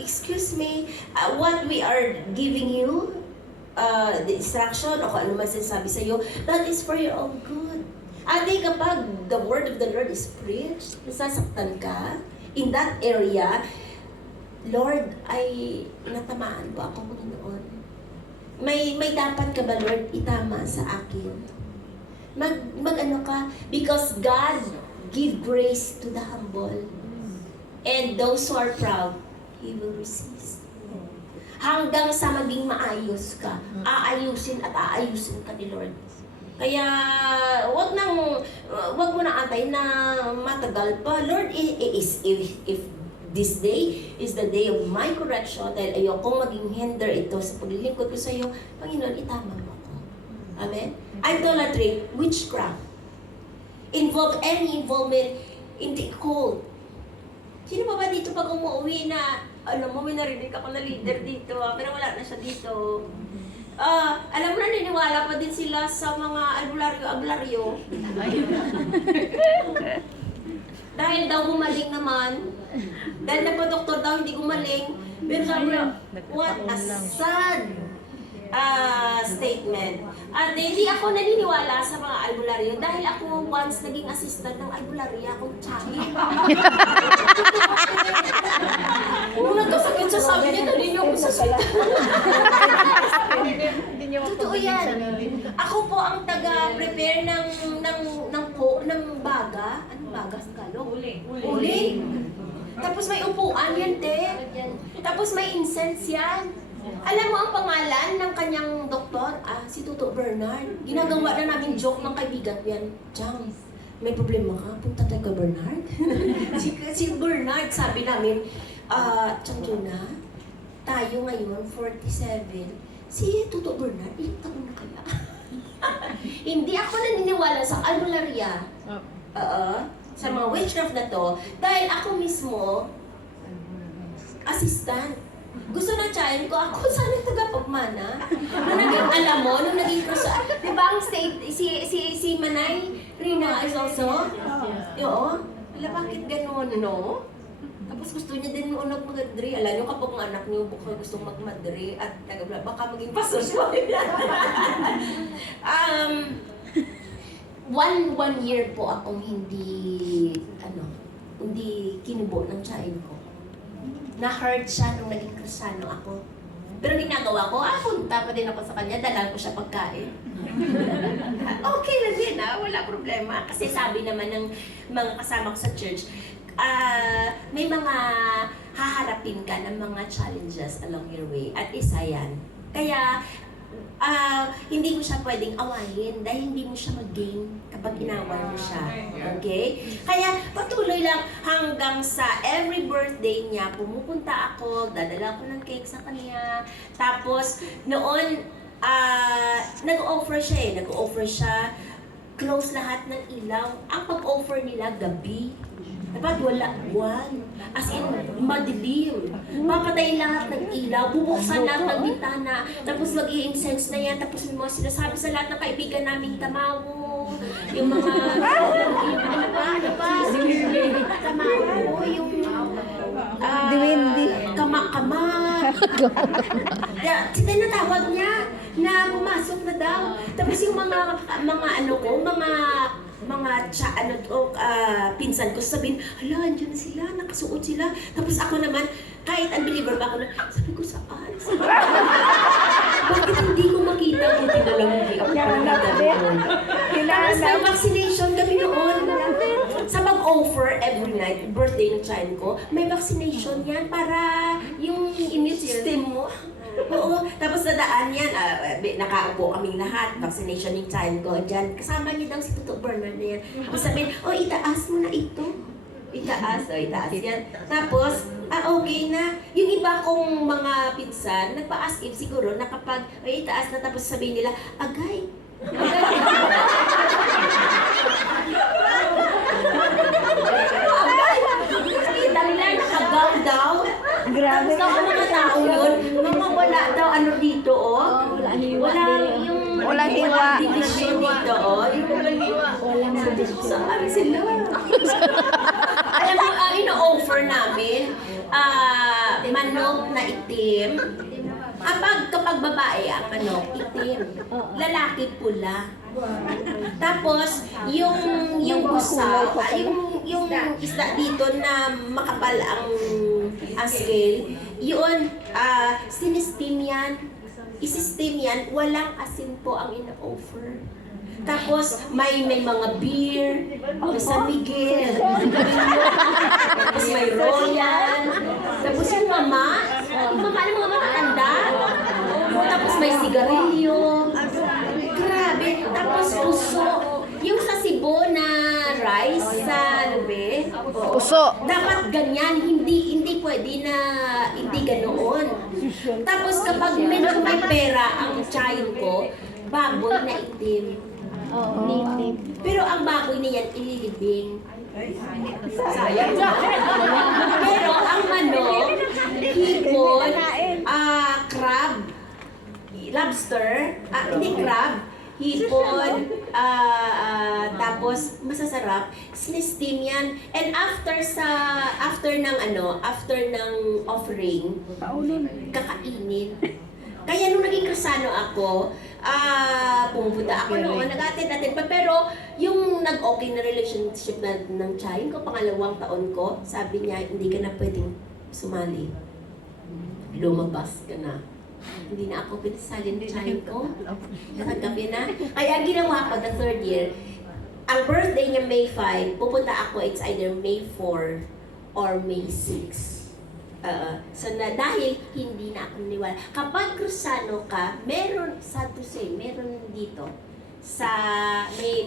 excuse me, what we are giving you, the instruction o kung ano man sinasabi sa'yo, that is for your own good. Ate, kapag the word of the Lord is preached, nasasaktan ka, in that area, Lord, ay natamaan po ako, Panginoon. May dapat ka ba, Lord, itama sa akin? Mag-ano ka? Because God give grace to the humble. And those who are proud, He will resist. Hanggang sa maging maayos ka, aayusin ka ni Lord. Kaya, wag mo na antay na matagal pa. Lord, if this day is the day of my correction, dahil ayokong maging hinder ito sa paglilingkod ko sa iyo, Panginoon, itama mo ako. Amen? Idolatry, witchcraft. Any involvement in the occult. Sino pa ba dito pag umuwi na, may narinig ako na leader dito, pero wala na siya dito. Alam mo na, niniwala pa din sila sa mga albularyo. Dahil daw gumaling naman, dahil nagpa-doktor daw hindi gumaling, pero sabi na, what a sad statement. At hindi ako naniniwala sa mga albularyo dahil ako once naging assistant ng albularyo akong tsaki. Nung nagkasakit siya, sabi niya, dali niyo ako sa hospital. Totoo yan. Ako po ang taga-prepare ng baga. Anong baga sa Tagalog? Uling. Tapos may upuan yan, te. Tapos may incense yan. Alam mo ang pangalan ng kanyang doktor? Si Tuto Bernard. Ginagawa na namin joke ng kaibigan ko yan. Chang, may problema ka? Punta tayo kay Bernard. si Bernard, sabi namin, Chang Juna, tayo ngayon, 47. Si Tuto Bernard, ilang taon na kaya? Hindi ako naniniwala sa albularya. Sa mga witchcraft na to, dahil ako mismo, assistant. Gusto na tsahin ko, ako sana tagapagmana. Nung naging, alam mo, nung naging cross, di ba ang state, si Manay Rina is also? Oo. Wala, bakit gano'n, no? Tapos gusto niya din yung mag-madri. Alam niyo, kapag ang anak niyo gusto mag-madri at baka maging pastor siya. One year po akong hindi kinubo ng tsahin ko. Na-hurt siya nung naging Kristiyano ako. Pero ginagawa ko, punta pa din ako sa kanya, dalan ko siya pagkain. Okay lang din, wala problema. Kasi sabi naman ng mga kasama ko sa church, may mga haharapin ka ng mga challenges along your way. At isa yan. Kaya, hindi mo siya pwedeng awayin dahil hindi mo siya mag-gain kapag inaway mo siya. Okay? Kaya patuloy lang hanggang sa every birthday niya, pumupunta ako, dadala ko ng cake sa kanya. Tapos, noon, nag-offer siya Nag-offer siya, close lahat ng ilaw. Ang pag-offer nila, gabi. Dapat wala buwan. As in, madilim. Papatayin lahat ng ilaw, bubuksan lahat ng bintana, tapos mag-i-incense na yan, tapos may mga sinasabi sa lahat ng kaibigan naming tamawo, yung mga, ano pa, tamawo, yung, Duwende. kama-kama. Tinatawag niya na pumasok na daw. Tapos yung mga pinsan ko sabihin, hala, andyan sila, nakasuot sila. Tapos ako naman, kahit unbeliever ba ako na, sabi ko, saan? Bakit hindi ko makita? Hindi na lang hindi ako Tapos may vaccination kami noon. Sa mag-offer every night, birthday ng child ko, may vaccination yan para yung immune system mo. Oo, tapos nadaan yan, nakaupo kaming lahat, vaccination yung child ko, dyan, kasama niya daw si Tuto Bernard na yan. Tapos sabihin, itaas mo na ito. Itaas yan. Tapos, okay na. Yung iba kong mga pinsan, nagpa-ask if siguro na kapag, itaas na, tapos sabihin nila, agay. Kita nila, nakagown daw. Grabe. Tapos ang mga tao yun, mga wala daw ano dito, Walang hiwa. yung Walang hiwa. division dito, yung walang hiwa. Saan sila? Alam mo, ino-offer namin, manok na itim. Kapag babae ang manok, itim. Lalaki pula. Tapos, yung gusaw, yung isda dito na makapal ang scale, yun, sinistim yan. Isistim yan, walang asin po ang ina-offer. Tapos, may mga beer, San Miguel, tapos may Royal, tapos yung mama ng mga matatanda, tapos may sigarilyo, grabe, tapos puso, yung sa Cebu na rice sa lube, Puso. dapat ganyan, hindi pwede na hindi ganoon. Tapos kapag medyo may pera ang child ko, baboy na itim. Pero ang baboy na yan, ililibing. Sayang. Pero ang manok, hipon, crab, lobster, hindi crab, hipon, tapos masasarap, sinestim yan. And after ng offering, kakainin. Kaya nung naging Kristiyano ako, pumupunta ako noon, nag-attend pa. Pero yung nag-okay na relationship ng child ko, pangalawang taon ko, sabi niya, hindi ka na pwedeng sumali. Lumabas ka na. Hindi na ako pinasali ng child ko. Nakagabi na. Kaya ginawa ko the third year, ang birthday niya May 5, pupunta ako, it's either May 4 or May 6. So dahil hindi na ako naniwala. Kapag Kristiyano ka, meron dito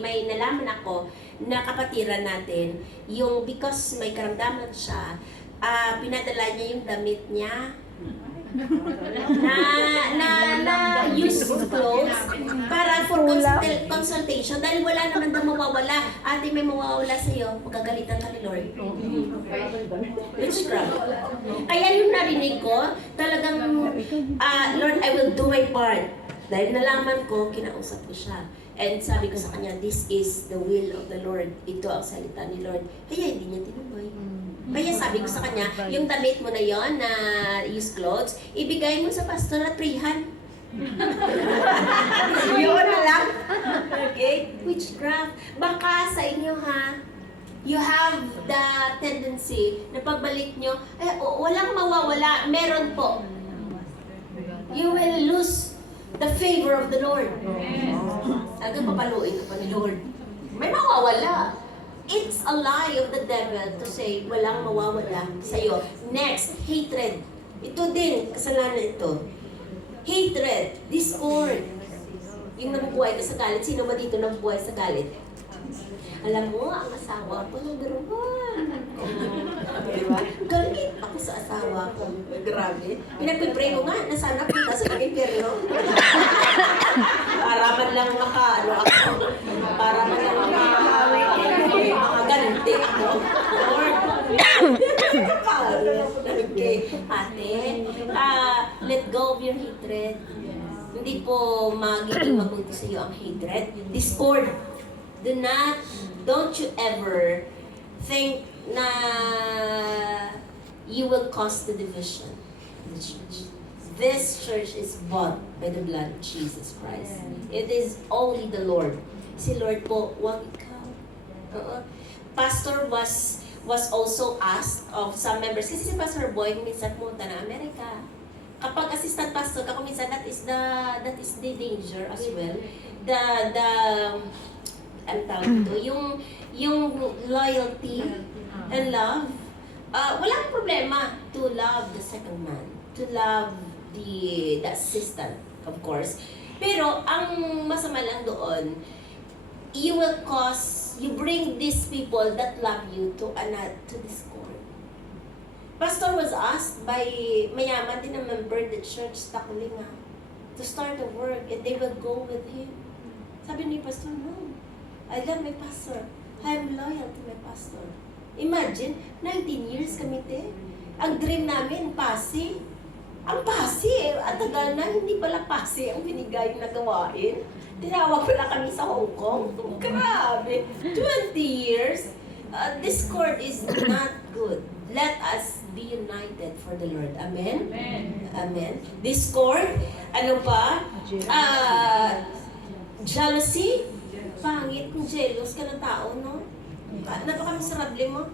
may nalaman ako na kapatiran natin, yung because may karamdaman siya, pinadala niya yung damit niya na used clothes para for consultation dahil wala naman daw mawawala. Ate, may mawawala sa'yo, magagalitan ka ni Lord. Witchcraft. Kaya yung narinig ko, talagang, Lord, I will do my part. Dahil nalaman ko, kinausap ko siya. And sabi ko sa kanya, this is the will of the Lord. Ito ang salita ni Lord. Kaya hindi niya tinubay. Kaya sabi ko sa kanya, yung damit mo na yon na used clothes, ibigay mo sa pastor at prihan. Yun na lang. Okay? Witchcraft. Baka sa inyo ha, you have the tendency na pagbalik nyo, walang mawawala, meron po. The favor of the Lord. Agad papaluin ka pa ni Lord. May mawawala. It's a lie of the devil to say, walang mawawala sa'yo. Next, hatred. Ito din, kasalanan ito. Hatred, discord. Yung nabubuhay ka sa galit. Sino ba dito nabubuhay sa galit? Alam mo, ang asawa ko, number 1. Diba? Galit ako sa asawa ko. Grabe. Pinagpipray ko nga na sana punta sa impyerno. Para man lang ano ako. Para man lang makaganti ako. Lord. Okay. Ate, let go of your hatred. Hindi po magiging mabuti sa iyo ang hatred. Discord. Don't you ever think na you will cause the division in the church. This church is bought by the blood of Jesus Christ. It is only the Lord. Si Lord po, wag ikaw. Pastor was also asked of some members, kasi si Pastor Boy minsan pumunta na Amerika. Kapag assistant pastor ka, minsan that is the danger as well. Ang tawag ito, yung loyalty and love, walang problema to love the second man, to love the assistant, of course. Pero ang masama lang doon, you bring these people that love you to discord. Pastor was asked by mayaman din na member the church Takulinga to start a work and they will go with him. Sabi ni Pastor, no. I love my pastor. I am loyal to my pastor. Imagine, 19 years kami te. Ang dream namin, Pasi. Ang Pasi, at tagal na, hindi pala Pasi ang binigay na gawain. Tinawag pala kami sa Hong Kong. Grabe, 20 years. Discord is not good. Let us be united for the Lord. Amen? Amen. Discord, ano pa? Jealousy. Pangit kung jealous ka ng tao, no? Napaka-miserable mo.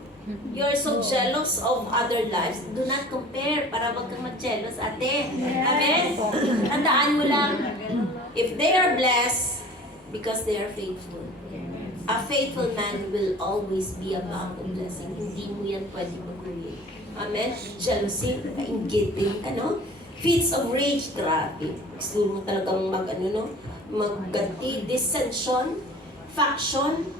You're so jealous of other lives. Do not compare para wag kang mag-jealous, ate. Amen? Tandaan mo lang, if they are blessed, because they are faithful. A faithful man will always be above the blessing. Hindi mo yan pwede mag-create. Amen? Jealousy, kaingitin ka, no? Fits of rage, grabe. Gusto mo talagang magganti. Dissension, faction,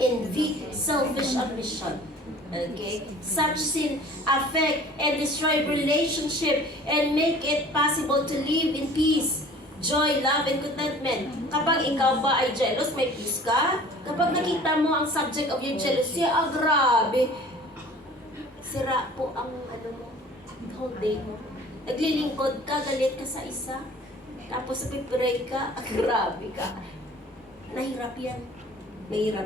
envy, selfish ambition. Okay? Such sin affect and destroy relationship and make it possible to live in peace, joy, love, and contentment. Kapag ikaw ba ay jealous, may peace ka? Kapag nakita mo ang subject of your jealousy, grabe. Sira po ang whole day mo. Naglilingkod ka, galit ka sa isa. Tapos pipray ka, grabe ka. Nahirap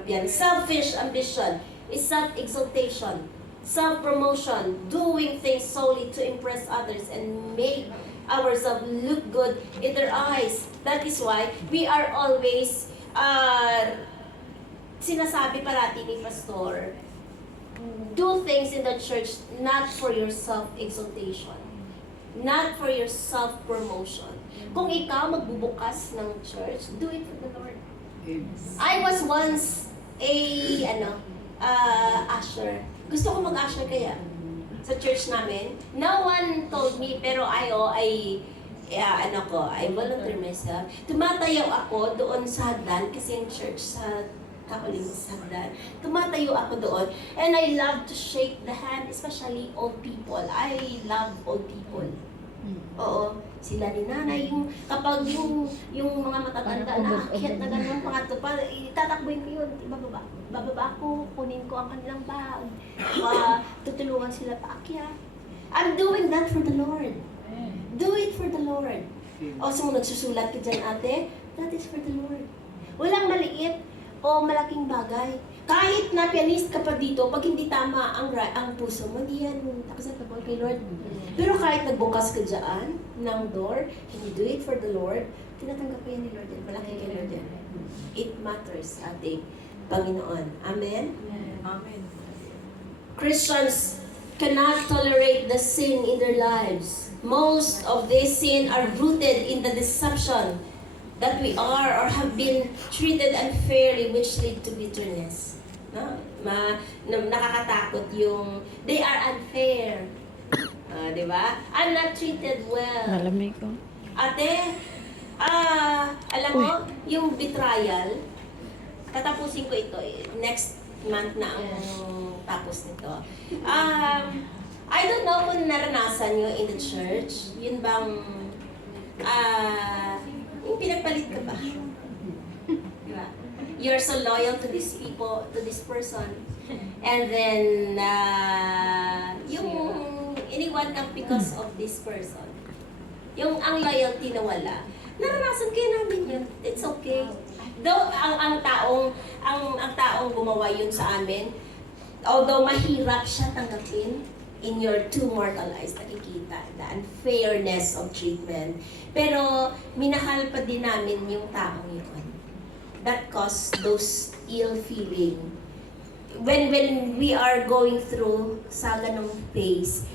yan. Selfish ambition is self-exaltation, self-promotion, doing things solely to impress others and make ourselves look good in their eyes. That is why we are always, sinasabi parati ni Pastor, do things in the church not for your self-exaltation, not for your self-promotion. Kung ikaw magbubukas ng church, do it for the Lord. I was once usher. Gusto ko mag-usher kaya sa church namin. No one told me, pero I volunteer myself. Tumatayo ako doon sa hagdan kasi yung church sa Kakuling sa hagdan. Tumatayo ako doon and I love to shake the hand, especially old people. I love old people. Oo, sila ni nanay, kapag yung mga matatanda na akyat na gano'ng pangatlo pa, tatakbuhin ko yun, bababa ko, kunin ko ang kanilang bag, tutulungan sila paakyat. I'm doing that for the Lord. Do it for the Lord. O, sumunod, nagsusulat ka dyan, ate, that is for the Lord. Walang maliit o malaking bagay. Kahit na pianist ka pa dito, pag hindi tama ang puso mo, hindi yan takasat na kay Lord. Pero kahit nagbukas ka dyan ng door, and you do it for the Lord, tinatanggap ko yan ni Lord yan. Malaki kay Lord yan. It matters, ating Panginoon. Amen? Amen. Christians cannot tolerate the sin in their lives. most of these sin are rooted in the deception that we are or have been treated unfairly, which lead to bitterness. No? Nakakatakot yung, they are unfair. Di ba? I'm not treated well. Malamig ko. Ate, alam mo, yung betrayal, tatapusin ko ito. Next month na ang tapos nito. I don't know kung naranasan nyo in the church. Yun bang, yung pinagpalit ka ba? Diba? You're so loyal to these people, to this person. And then, yung iniwan ka because of this person. Yung ang loyalty na wala. Naranasan kayo namin yun. It's okay. Though ang taong gumawa yun sa amin, although mahirap siya tanggapin, in your two mortal eyes nakikita the unfairness of treatment. Pero minahal pa din namin yung taong yun. That caused those ill feeling. When we are going through sa ganong phase,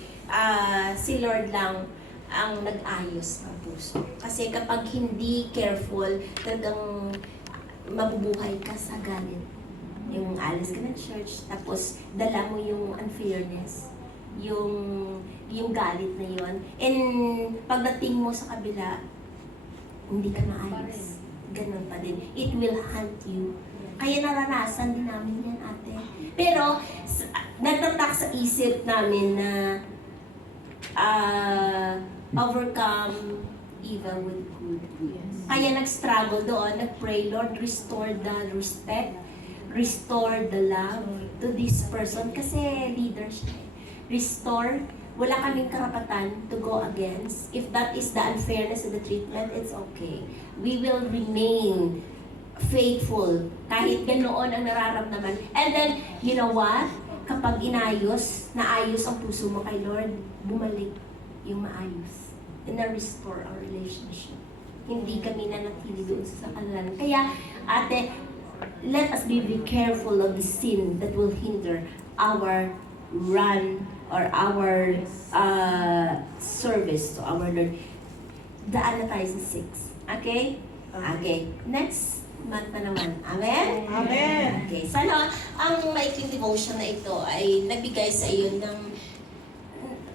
si Lord lang ang nag-ayos ng puso. Kasi kapag hindi careful, talagang mabubuhay ka sa galit. Yung alis ka ng church, tapos dala mo yung unfairness, yung galit na yun. And pagdating mo sa kabila, hindi ka maayos. Ganun pa din. It will haunt you. Kaya naranasan din namin yan, ate. Pero, nagtatak sa isip namin na overcome evil with good. Kaya nag-struggle doon, nag-pray, Lord, restore the respect, restore the love to this person. Kasi leader siya. Restore. Wala kaming karapatan to go against. If that is the unfairness of the treatment, it's okay. We will remain faithful kahit ganoon ang nararamdaman. And then, you know what? Kapag naayos ang puso mo kay Lord, bumalik yung maayos. And na-restore our relationship. Hindi kami nanatili doon sa kalalan. Kaya, ate, let us be careful of the sin that will hinder our run or our service to our Lord. Daan na tayo sa 6. Okay? Okay. Next month na naman. Amen? Amen. Okay. Sana ang maikling devotion na ito ay nagbigay sa iyo ng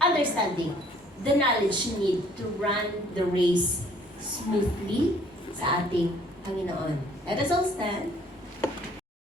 understanding, the knowledge you need to run the race smoothly sa ating Panginoon. Let us all stand.